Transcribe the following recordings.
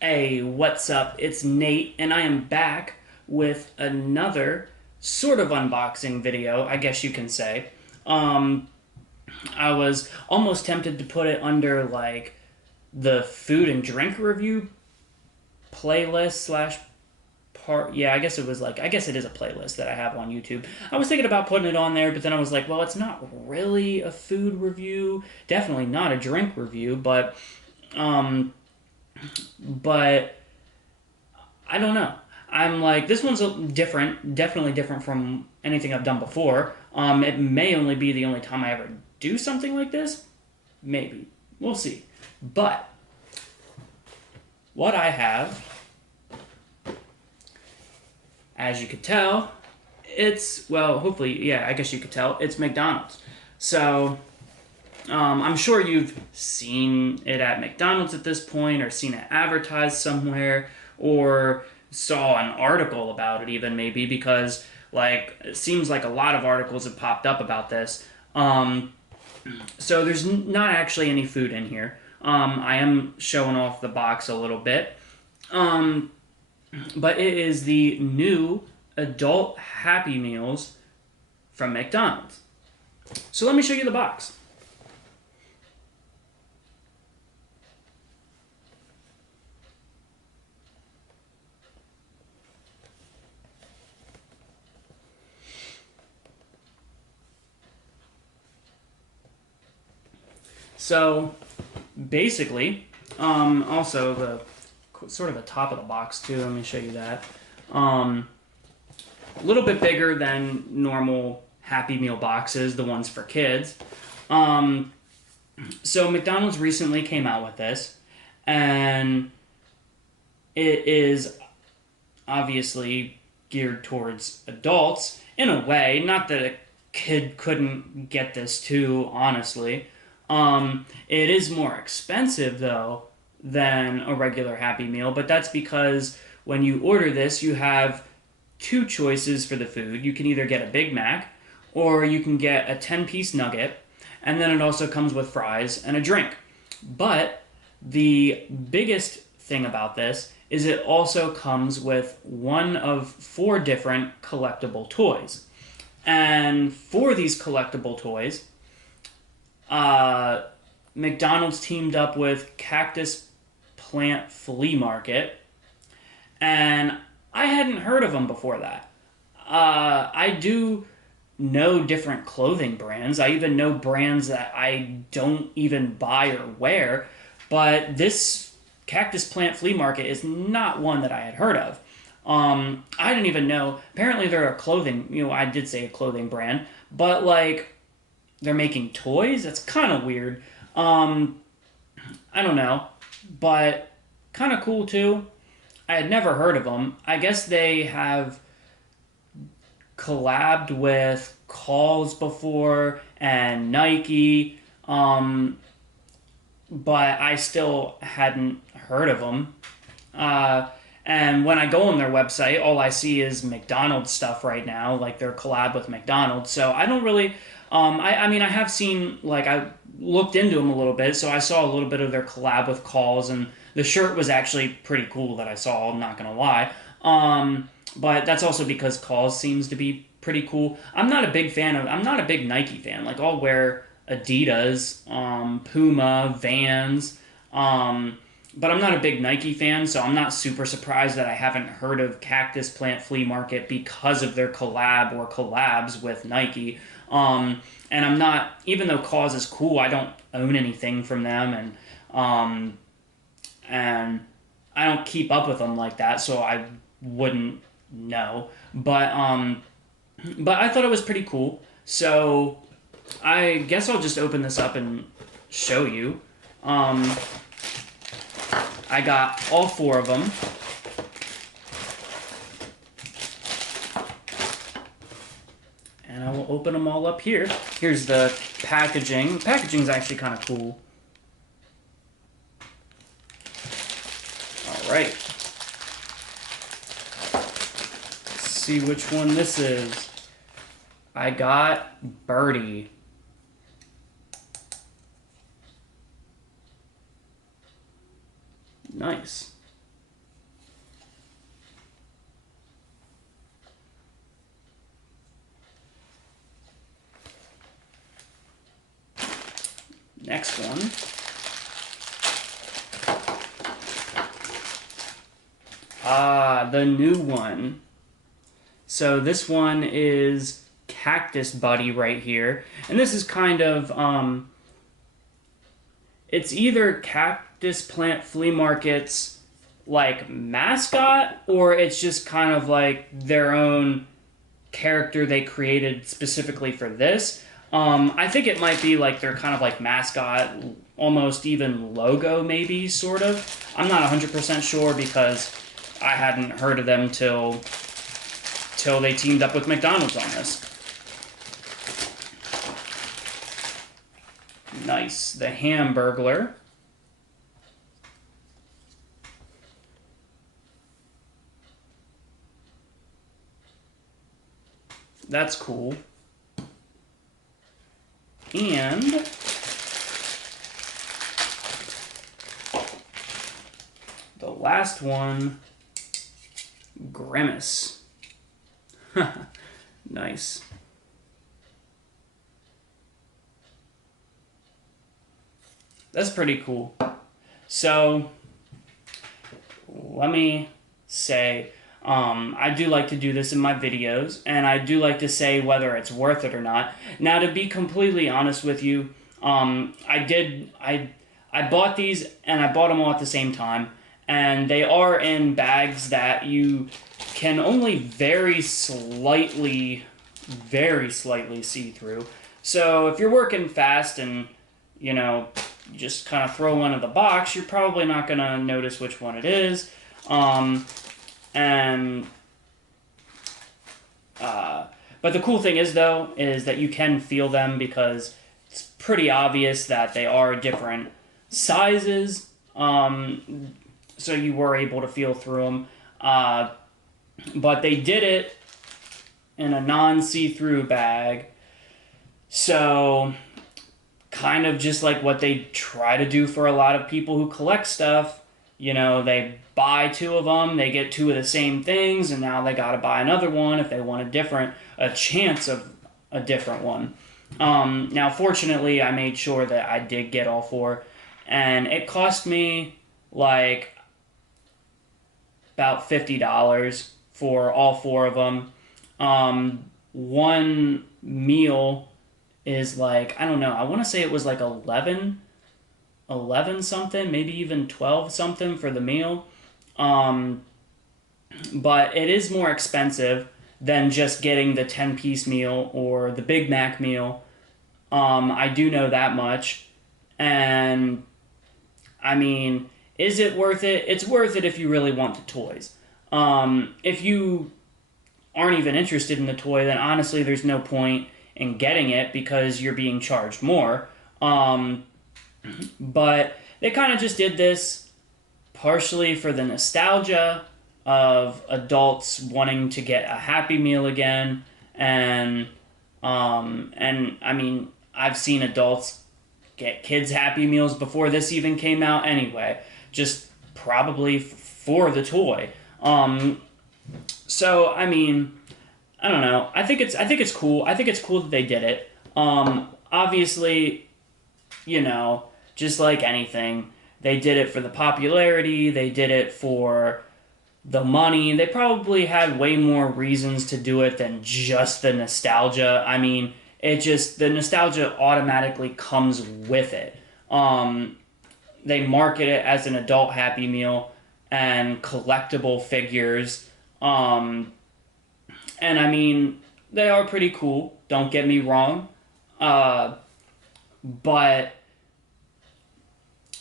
Hey, what's up? It's Nate, and I am back with another sort of unboxing video, I guess you can say. Um, I was almost tempted to put it under like the food and drink review playlist slash part. Yeah, I guess it was like, I guess it is a playlist that I have on YouTube. I was thinking about putting it on there, but then I was like, well, it's not really a food review, definitely not a drink review, um, but I don't know. I'm like, this one's different, definitely different from anything I've done before. It may only be the only time I ever do something like this. Maybe. We'll see. But what I have, as you could tell, it's, well, hopefully, yeah, I guess you could tell, it's McDonald's. So, I'm sure you've seen it at McDonald's at this point, or seen it advertised somewhere, or saw an article about it, even maybe, because like it seems like a lot of articles have popped up about this. So there's not actually any food in here. I am showing off the box a little bit, um, but it is the new adult Happy Meals from McDonald's. So let me show you the box. So basically, also the sort of the top of the box too. Let me show you that. Um, a little bit bigger than normal Happy Meal boxes, the ones for kids. Um, so McDonald's recently came out with this, and it is obviously geared towards adults in a way. Not that a kid couldn't get this too, honestly. It is more expensive though than a regular Happy Meal, but that's because when you order this, you have two choices for the food. You can either get a Big Mac or you can get a 10-piece nugget, and then it also comes with fries and a drink. But the biggest thing about this is it also comes with one of four different collectible toys. And for these collectible toys, uh, McDonald's teamed up with Cactus Plant Flea Market, and I hadn't heard of them before that. I do know different clothing brands. I even know brands that I don't even buy or wear, but this Cactus Plant Flea Market is not one that I had heard of. I didn't even know. Apparently, they're a clothing. I did say a clothing brand, but like they're making toys. That's kind of weird. I don't know, but kind of cool too. I had never heard of them. I guess they have collabed with Calls before and Nike, but I still hadn't heard of them. Uh, and when I go on their website, all I see is McDonald's stuff right now, like their collab with McDonald's. So I don't really. I mean, I have seen, like, I looked into them a little bit, so I saw a little bit of their collab with Calls, and the shirt was actually pretty cool that I saw, I'm not gonna lie. But that's also because Calls seems to be pretty cool. I'm not a big Nike fan. Like, I'll wear Adidas, Puma, Vans, but I'm not a big Nike fan, so I'm not super surprised that I haven't heard of Cactus Plant Flea Market because of their collab or collabs with Nike. And I'm not, even though Cause is cool, I don't own anything from them, um, and I don't keep up with them like that, so I wouldn't know. But I thought it was pretty cool, so I guess I'll just open this up and show you. Um, I got all four of them. And I will open them all up here. Here's the packaging. The packaging's actually kind of cool. All right. Let's see which one this is. I got Birdie. Nice. Next one. The new one. So this one is Cactus Buddy right here. And this is kind of, it's either Cactus Plant Flea Market's, like, mascot, or it's just kind of like their own character they created specifically for this. I think it might be like their kind of like mascot, almost even logo maybe, sort of. I'm not 100% sure because I hadn't heard of them till they teamed up with McDonald's on this. Nice. The Hamburglar. That's cool. And the last one, Grimace. Nice. That's pretty cool. So, let me say, I do like to do this in my videos, and I do like to say whether it's worth it or not. Now, to be completely honest with you, I bought these, and I bought them all at the same time, and they are in bags that you can only very slightly see through. So if you're working fast and, you know, you just kind of throw one in the box, you're probably not going to notice which one it is. But the cool thing is, though, is that you can feel them because it's pretty obvious that they are different sizes. So you were able to feel through them. But they did it in a non-see-through bag. So kind of just like what they try to do for a lot of people who collect stuff. You know, they buy two of them, they get two of the same things, and now they got to buy another one if they want a chance of a different one. Now, fortunately, I made sure that I did get all four, and it cost me like about $50 for all four of them. One meal is like, I don't know, I want to say it was like 11 something, maybe even 12 something for the meal. But it is more expensive than just getting the 10-piece meal or the Big Mac meal. I do know that much. And, I mean, is it worth it? It's worth it if you really want the toys. If you aren't even interested in the toy, then honestly there's no point in getting it because you're being charged more. But they kind of just did this partially for the nostalgia of adults wanting to get a Happy Meal again, and I mean, I've seen adults get kids Happy Meals before this even came out anyway, just probably for the toy. So I mean, I don't know. I think it's cool. I think it's cool that they did it. Obviously, you know, just like anything, they did it for the popularity, they did it for the money. They probably had way more reasons to do it than just the nostalgia. I mean, the nostalgia automatically comes with it. They market it as an adult Happy Meal and collectible figures. And I mean, they are pretty cool, don't get me wrong. But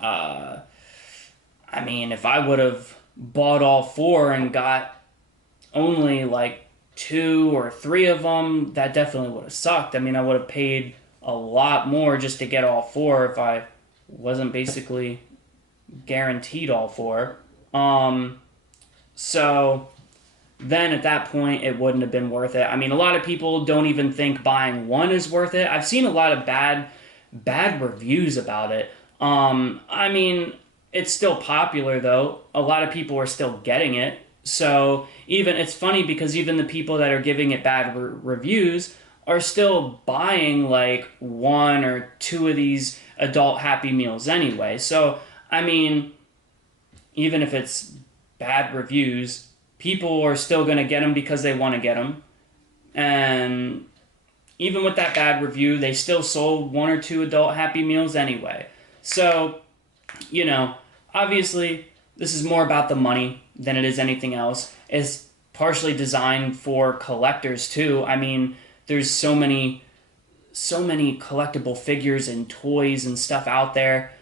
I mean, if I would have bought all four and got only like 2 or 3 of them, that definitely would have sucked. I mean, I would have paid a lot more just to get all 4 if I wasn't basically guaranteed all 4. So then at that point, it wouldn't have been worth it. I mean, a lot of people don't even think buying one is worth it. I've seen a lot of bad reviews about it. I mean, it's still popular though. A lot of people are still getting it. So it's funny because even the people that are giving it bad reviews are still buying like 1 or 2 of these adult Happy Meals anyway. So, I mean, even if it's bad reviews, people are still going to get them because they want to get them. And even with that bad review, they still sold 1 or 2 adult Happy Meals anyway. So, you know, obviously, this is more about the money than it is anything else. It's partially designed for collectors too. I mean, there's so many collectible figures and toys and stuff out there,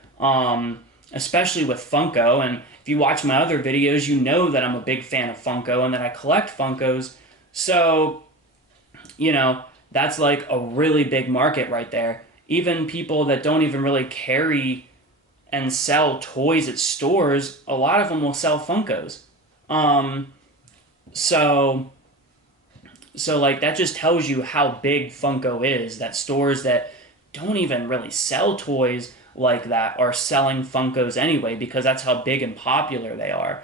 especially with Funko. And if you watch my other videos, you know that I'm a big fan of Funko and that I collect Funkos. So, you know, that's like a really big market right there. Even people that don't even really carry and sell toys at stores, a lot of them will sell Funkos. So like that just tells you how big Funko is, that stores that don't even really sell toys like that are selling Funkos anyway, because that's how big and popular they are.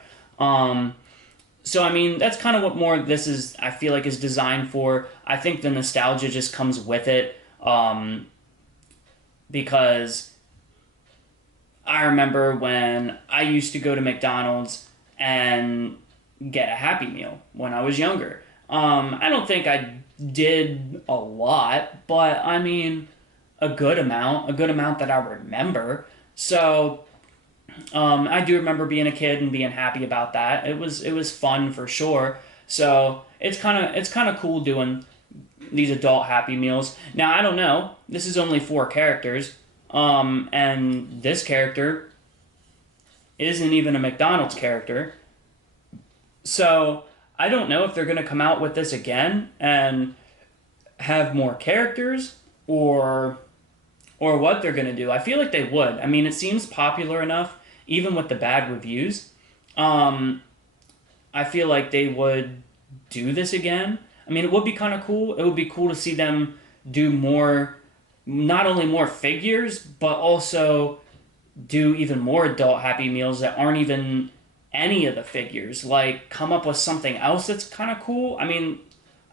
So I mean, that's kind of what more this is, I feel like, is designed for. I think the nostalgia just comes with it, because I remember when I used to go to McDonald's and get a Happy Meal when I was younger. I don't think I did a lot, but I mean, a good amount that I remember. So, I do remember being a kid and being happy about that. It was fun for sure. So it's kind of cool doing these adult Happy Meals. Now, I don't know. This is only 4 characters, and this character isn't even a McDonald's character. So I don't know if they're going to come out with this again and have more characters, or what they're going to do. I feel like they would. I mean, it seems popular enough, even with the bad reviews. I feel like they would do this again. I mean, it would be kind of cool. It would be cool to see them do more, not only more figures, but also do even more adult Happy Meals that aren't even any of the figures. Like, come up with something else that's kind of cool. I mean,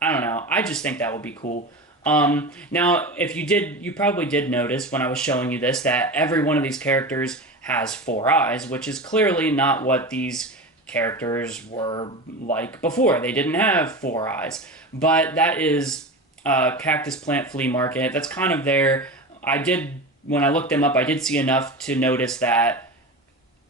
I don't know. I just think that would be cool. Now, if you probably did notice when I was showing you this that every one of these characters has 4 eyes, which is clearly not what these characters were like before. They didn't have 4 eyes. But that is Cactus Plant Flea Market. That's kind of their... when I looked them up, I did see enough to notice that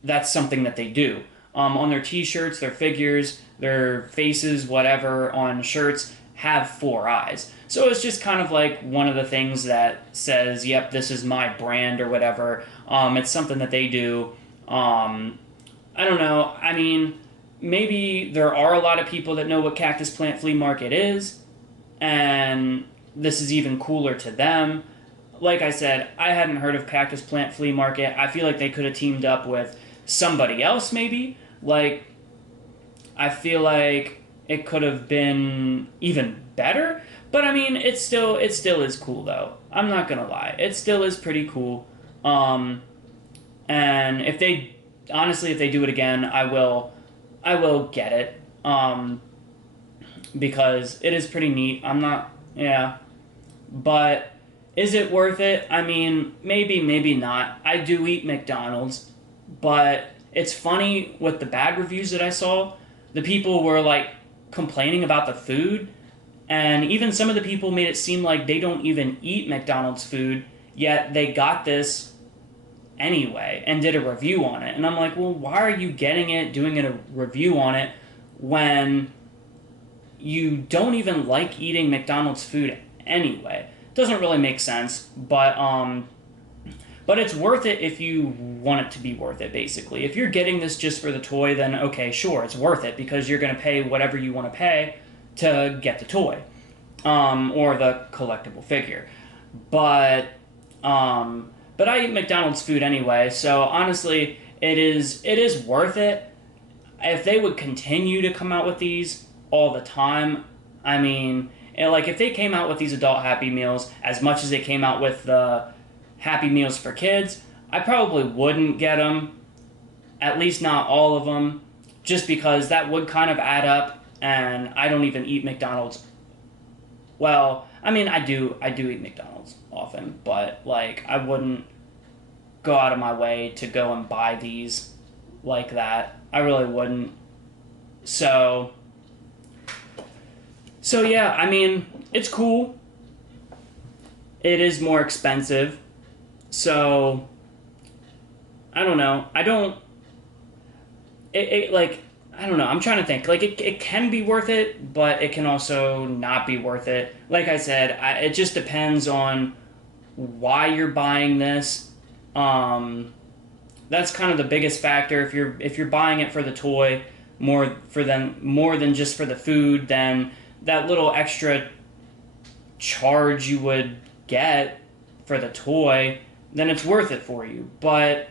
that's something that they do. On their t-shirts, their figures, their faces, whatever, on shirts, have 4 eyes. So it's just kind of like one of the things that says, yep, this is my brand or whatever. It's something that they do. I don't know. I mean, maybe there are a lot of people that know what Cactus Plant Flea Market is, and this is even cooler to them. Like I said, I hadn't heard of Cactus Plant Flea Market. I feel like they could have teamed up with somebody else, maybe. Like, I feel like it could have been even better. But I mean, it still is cool though. I'm not gonna lie, it still is pretty cool. And if they do it again, I will get it. Because it is pretty neat. But is it worth it? I mean, maybe not. I do eat McDonald's, but it's funny with the bad reviews that I saw, the people were like complaining about the food, and even some of the people made it seem like they don't even eat McDonald's food, yet they got this anyway and did a review on it. And I'm like, well, why are you getting it, doing a review on it, when you don't even like eating McDonald's food anyway? Doesn't really make sense, but it's worth it if you want it to be worth it, basically. If you're getting this just for the toy, then okay, sure, it's worth it, because you're going to pay whatever you want to pay to get the toy, or the collectible figure. But I eat McDonald's food anyway, so honestly, it is worth it. If they would continue to come out with these all the time, I mean, like if they came out with these adult Happy Meals as much as they came out with the Happy Meals for kids, I probably wouldn't get them, at least not all of them, just because that would kind of add up, and I don't even eat McDonald's. Well, I mean, I do eat McDonald's often, but like I wouldn't go out of my way to go and buy these like that. I really wouldn't. So yeah, I mean, it's cool. It is more expensive. So, I don't know. I don't know. I'm trying to think. Like, it can be worth it, but it can also not be worth it. Like I said, it just depends on why you're buying this. That's kind of the biggest factor. If you're buying it for the toy more than just for the food, then that little extra charge you would get for the toy, then it's worth it for you. But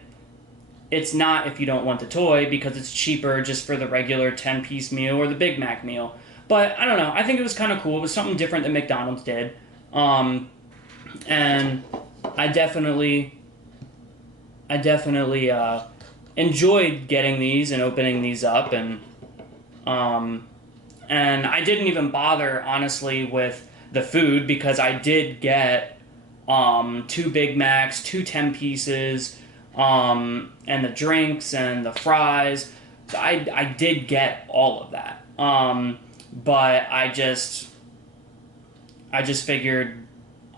it's not if you don't want the toy, because it's cheaper just for the regular 10-piece meal or the Big Mac meal. But I don't know. I think it was kind of cool. It was something different than McDonald's did. And I definitely enjoyed getting these and opening these up, and I didn't even bother, honestly, with the food, because I did get 2 Big Macs, 2 10-pieces, and the drinks and the fries. So I did get all of that. But I just figured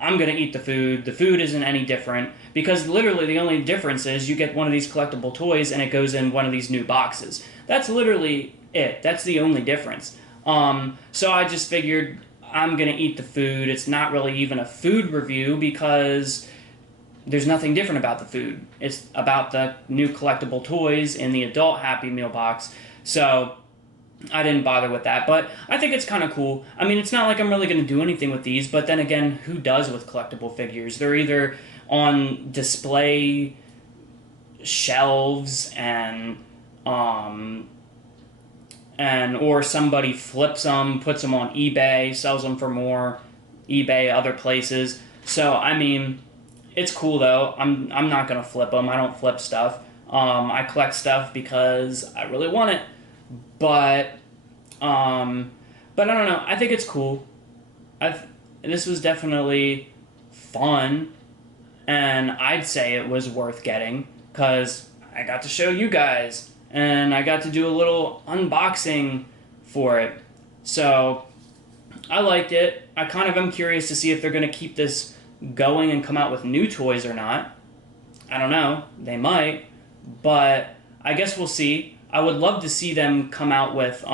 I'm going to eat the food. The food isn't any different, because literally the only difference is you get one of these collectible toys and it goes in one of these new boxes. That's literally it. That's the only difference. So I just figured I'm going to eat the food. It's not really even a food review, because there's nothing different about the food. It's about the new collectible toys in the adult Happy Meal box. So I didn't bother with that, but I think it's kind of cool. I mean, it's not like I'm really going to do anything with these, but then again, who does with collectible figures? They're either on display shelves or somebody flips them, puts them on eBay, sells them for more, eBay, other places. So, I mean, it's cool though. I'm not going to flip them. I don't flip stuff. I collect stuff because I really want it. But I don't know. I think it's cool. This was definitely fun, and I'd say it was worth getting, because I got to show you guys, and I got to do a little unboxing for it. So I liked it. I kind of am curious to see if they're going to keep this going and come out with new toys or not. I don't know. They might, but I guess we'll see. I would love to see them come out with,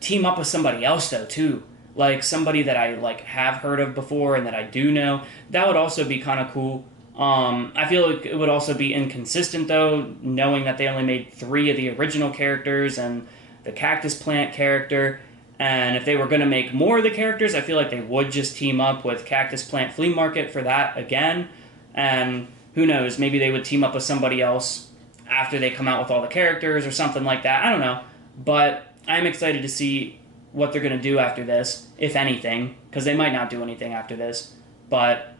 team up with somebody else though too. Like somebody that I have heard of before and that I do know. That would also be kind of cool. I feel like it would also be inconsistent though, knowing that they only made 3 of the original characters and the Cactus Plant character. And if they were going to make more of the characters, I feel like they would just team up with Cactus Plant Flea Market for that again. And who knows, maybe they would team up with somebody else after they come out with all the characters or something like that. I don't know. But I'm excited to see what they're going to do after this, if anything, because they might not do anything after this. But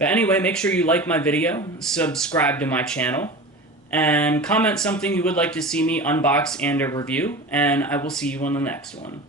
anyway, make sure you like my video, subscribe to my channel, and comment something you would like to see me unbox and or review, and I will see you on the next one.